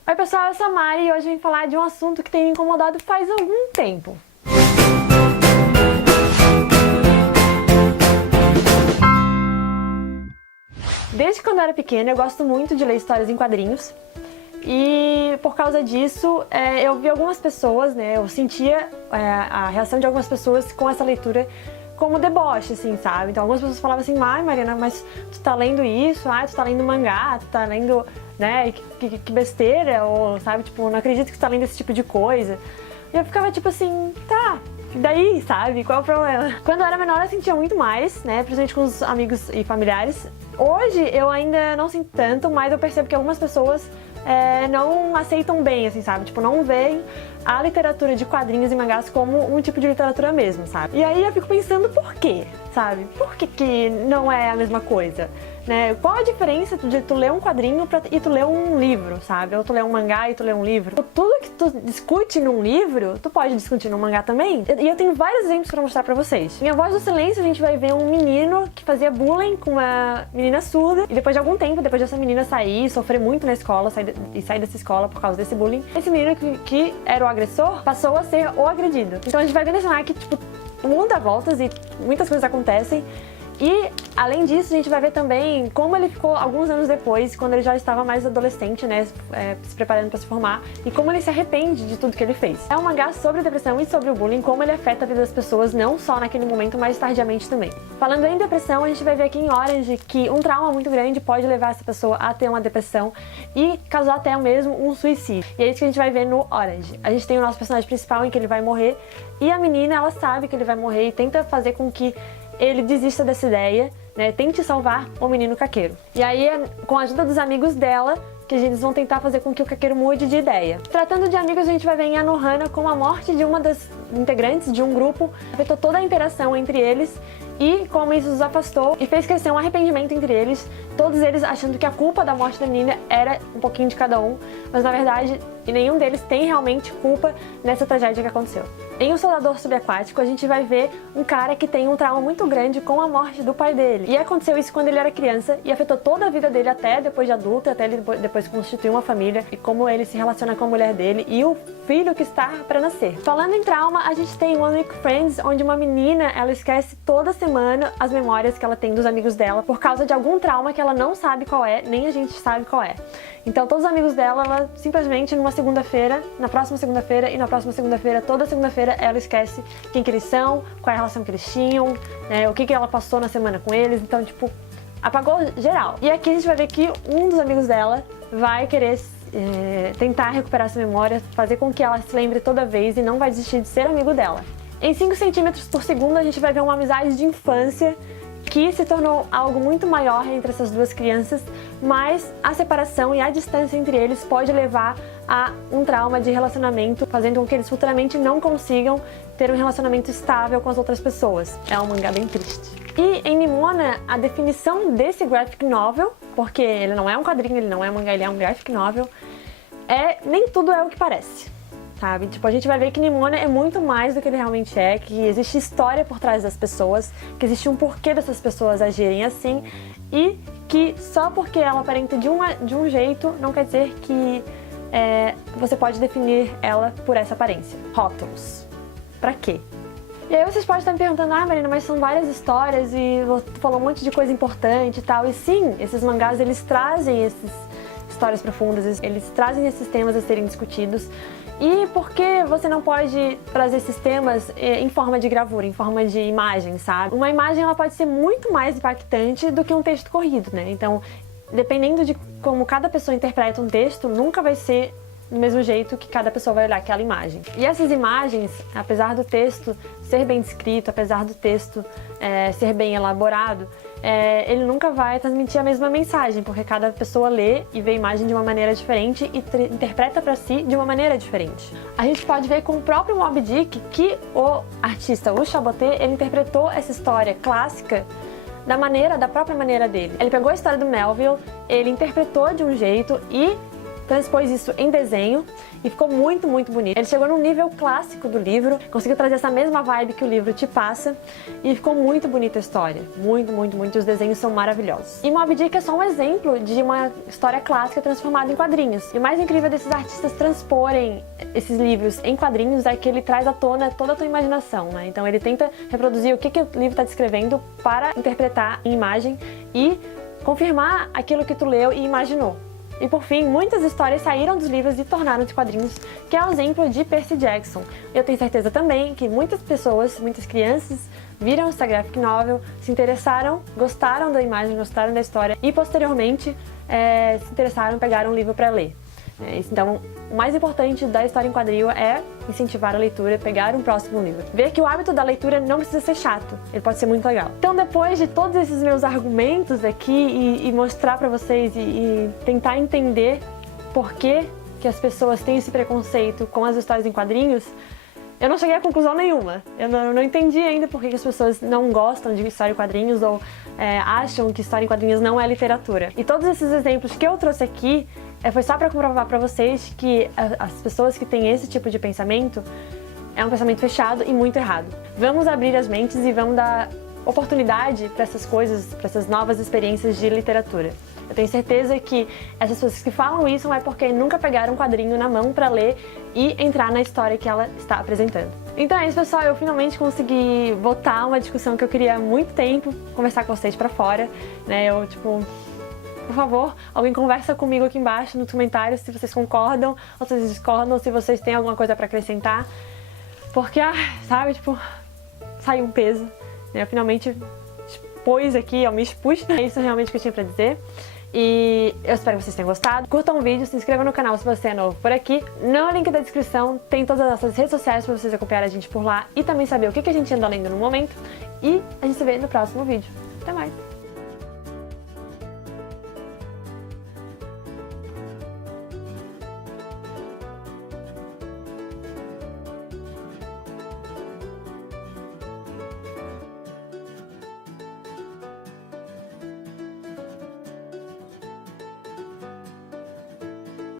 Oi pessoal, eu sou a Mari e hoje eu vim falar de um assunto que tem me incomodado faz algum tempo. Desde quando eu era pequena eu gosto muito de ler histórias em quadrinhos e por causa disso eu vi algumas pessoas, eu sentia a reação de algumas pessoas com essa leitura como deboche, assim, sabe? Então algumas pessoas falavam assim, ai Mariana, mas tu tá lendo isso, tu tá lendo mangá, tu tá lendo, né, que besteira, ou sabe, tipo, não acredito que tu tá lendo esse tipo de coisa. E eu ficava tipo assim, tá, e daí, sabe, qual é o problema? Quando eu era menor eu sentia muito mais, né, principalmente com os amigos e familiares. Hoje eu ainda não sinto tanto, mas eu percebo que algumas pessoas não aceitam bem, assim, sabe? Tipo, não veem a literatura de quadrinhos e mangás como um tipo de literatura mesmo, sabe? E aí eu fico pensando por quê, sabe? Por que não é a mesma coisa? Né? Qual a diferença de tu ler um quadrinho e tu ler um livro, sabe? Ou tu ler um mangá e tu ler um livro. Tudo que tu discute num livro, tu pode discutir num mangá também. E eu tenho vários exemplos pra mostrar pra vocês. Em A Voz do Silêncio a gente vai ver um menino que fazia bullying com uma menina surda. E depois de algum tempo, depois dessa menina sair, sofrer muito na escola, sair dessa escola por causa desse bullying, esse menino que era o agressor passou a ser o agredido. Então a gente vai ver nesse cenário que, tipo, o mundo dá voltas e muitas coisas acontecem. E, além disso, a gente vai ver também como ele ficou alguns anos depois, quando ele já estava mais adolescente, né, se preparando para se formar, e como ele se arrepende de tudo que ele fez. É um mangá sobre depressão e sobre o bullying, como ele afeta a vida das pessoas, não só naquele momento, mas tardiamente também. Falando em depressão, a gente vai ver aqui em Orange que um trauma muito grande pode levar essa pessoa a ter uma depressão e causar até mesmo um suicídio. E é isso que a gente vai ver no Orange. A gente tem o nosso personagem principal em que ele vai morrer, e a menina, ela sabe que ele vai morrer e tenta fazer com que ele desista dessa ideia, né, tente salvar o menino caqueiro. E aí, com a ajuda dos amigos dela, que eles vão tentar fazer com que o caqueiro mude de ideia. Tratando de amigos, a gente vai ver em Anohana como a morte de uma das integrantes de um grupo afetou toda a interação entre eles e como isso os afastou e fez crescer um arrependimento entre eles, todos eles achando que a culpa da morte da menina era um pouquinho de cada um, mas na verdade nenhum deles tem realmente culpa nessa tragédia que aconteceu. Em O Soldador Subaquático, a gente vai ver um cara que tem um trauma muito grande com a morte do pai dele. E aconteceu isso quando ele era criança e afetou toda a vida dele até depois de adulto, até ele depois constituir uma família e como ele se relaciona com a mulher dele e o filho que está para nascer. Falando em trauma, a gente tem One Week Friends, onde uma menina, ela esquece toda semana as memórias que ela tem dos amigos dela por causa de algum trauma que ela não sabe qual é, nem a gente sabe qual é. Então todos os amigos dela, ela simplesmente numa segunda-feira, na próxima segunda-feira e na próxima segunda-feira, toda segunda-feira ela esquece quem que eles são, qual é a relação que eles tinham, né, o que ela passou na semana com eles, então tipo, apagou geral. E aqui a gente vai ver que um dos amigos dela vai querer tentar recuperar essa memória, fazer com que ela se lembre toda vez e não vai desistir de ser amigo dela. Em 5 centímetros por segundo a gente vai ver uma amizade de infância que se tornou algo muito maior entre essas duas crianças, mas a separação e a distância entre eles pode levar a um trauma de relacionamento, fazendo com que eles futuramente não consigam ter um relacionamento estável com as outras pessoas. É um mangá bem triste. E em Nimona, a definição desse graphic novel, porque ele não é um quadrinho, ele não é um mangá, ele é um graphic novel, nem tudo é o que parece. Sabe? Tipo, a gente vai ver que Nimona é muito mais do que ele realmente é, que existe história por trás das pessoas, que existe um porquê dessas pessoas agirem assim e que só porque ela aparenta de um jeito não quer dizer que você pode definir ela por essa aparência. Rótulos. Pra quê? E aí vocês podem estar me perguntando, Marina, mas são várias histórias e você falou um monte de coisa importante e tal. E sim, esses mangás, eles trazem essas histórias profundas, eles trazem esses temas a serem discutidos. E por que você não pode trazer esses temas em forma de gravura, em forma de imagem, sabe? Uma imagem ela pode ser muito mais impactante do que um texto corrido, né? Então, dependendo de como cada pessoa interpreta um texto, nunca vai ser do mesmo jeito que cada pessoa vai olhar aquela imagem. E essas imagens, apesar do texto ser bem descrito, apesar do texto ser bem elaborado, ele nunca vai transmitir a mesma mensagem, porque cada pessoa lê e vê a imagem de uma maneira diferente e interpreta para si de uma maneira diferente. A gente pode ver com o próprio Moby Dick que o artista, o Chaboté, ele interpretou essa história clássica da própria maneira dele. Ele pegou a história do Melville, ele interpretou de um jeito e transpôs isso em desenho e ficou muito, muito bonito. Ele chegou num nível clássico do livro, conseguiu trazer essa mesma vibe que o livro te passa e ficou muito bonita a história. Muito, muito, muito. Os desenhos são maravilhosos. E Moby Dick é só um exemplo de uma história clássica transformada em quadrinhos. E o mais incrível desses artistas transporem esses livros em quadrinhos é que ele traz à tona toda a tua imaginação, né? Então ele tenta reproduzir o que o livro está descrevendo para interpretar em imagem e confirmar aquilo que tu leu e imaginou. E por fim, muitas histórias saíram dos livros e tornaram-se quadrinhos, que é o exemplo de Percy Jackson. Eu tenho certeza também que muitas pessoas, muitas crianças, viram essa graphic novel, se interessaram, gostaram da imagem, gostaram da história e posteriormente se interessaram, pegaram um livro para ler. Então, o mais importante da história em quadrinho é incentivar a leitura, pegar um próximo livro. Ver que o hábito da leitura não precisa ser chato, ele pode ser muito legal. Então, depois de todos esses meus argumentos aqui e mostrar pra vocês e tentar entender por que as pessoas têm esse preconceito com as histórias em quadrinhos, eu não cheguei a conclusão nenhuma. Eu não entendi ainda por que as pessoas não gostam de história em quadrinhos ou acham que história em quadrinhos não é literatura. E todos esses exemplos que eu trouxe aqui foi só para comprovar para vocês que as pessoas que têm esse tipo de pensamento é um pensamento fechado e muito errado. Vamos abrir as mentes e vamos dar oportunidade para essas coisas, para essas novas experiências de literatura. Eu tenho certeza que essas pessoas que falam isso é porque nunca pegaram um quadrinho na mão para ler e entrar na história que ela está apresentando. Então é isso, pessoal, eu finalmente consegui botar uma discussão que eu queria há muito tempo, conversar com vocês para fora, né? Por favor, alguém conversa comigo aqui embaixo nos comentários se vocês concordam ou se vocês discordam, ou se vocês têm alguma coisa para acrescentar. Porque, sabe, saiu um peso. Eu finalmente expus aqui, eu me expus. É isso realmente que eu tinha pra dizer. E eu espero que vocês tenham gostado. Curtam o vídeo, se inscrevam no canal se você é novo por aqui. No link da descrição tem todas as nossas redes sociais para vocês acompanharem a gente por lá e também saber o que a gente anda lendo no momento. E a gente se vê no próximo vídeo. Até mais!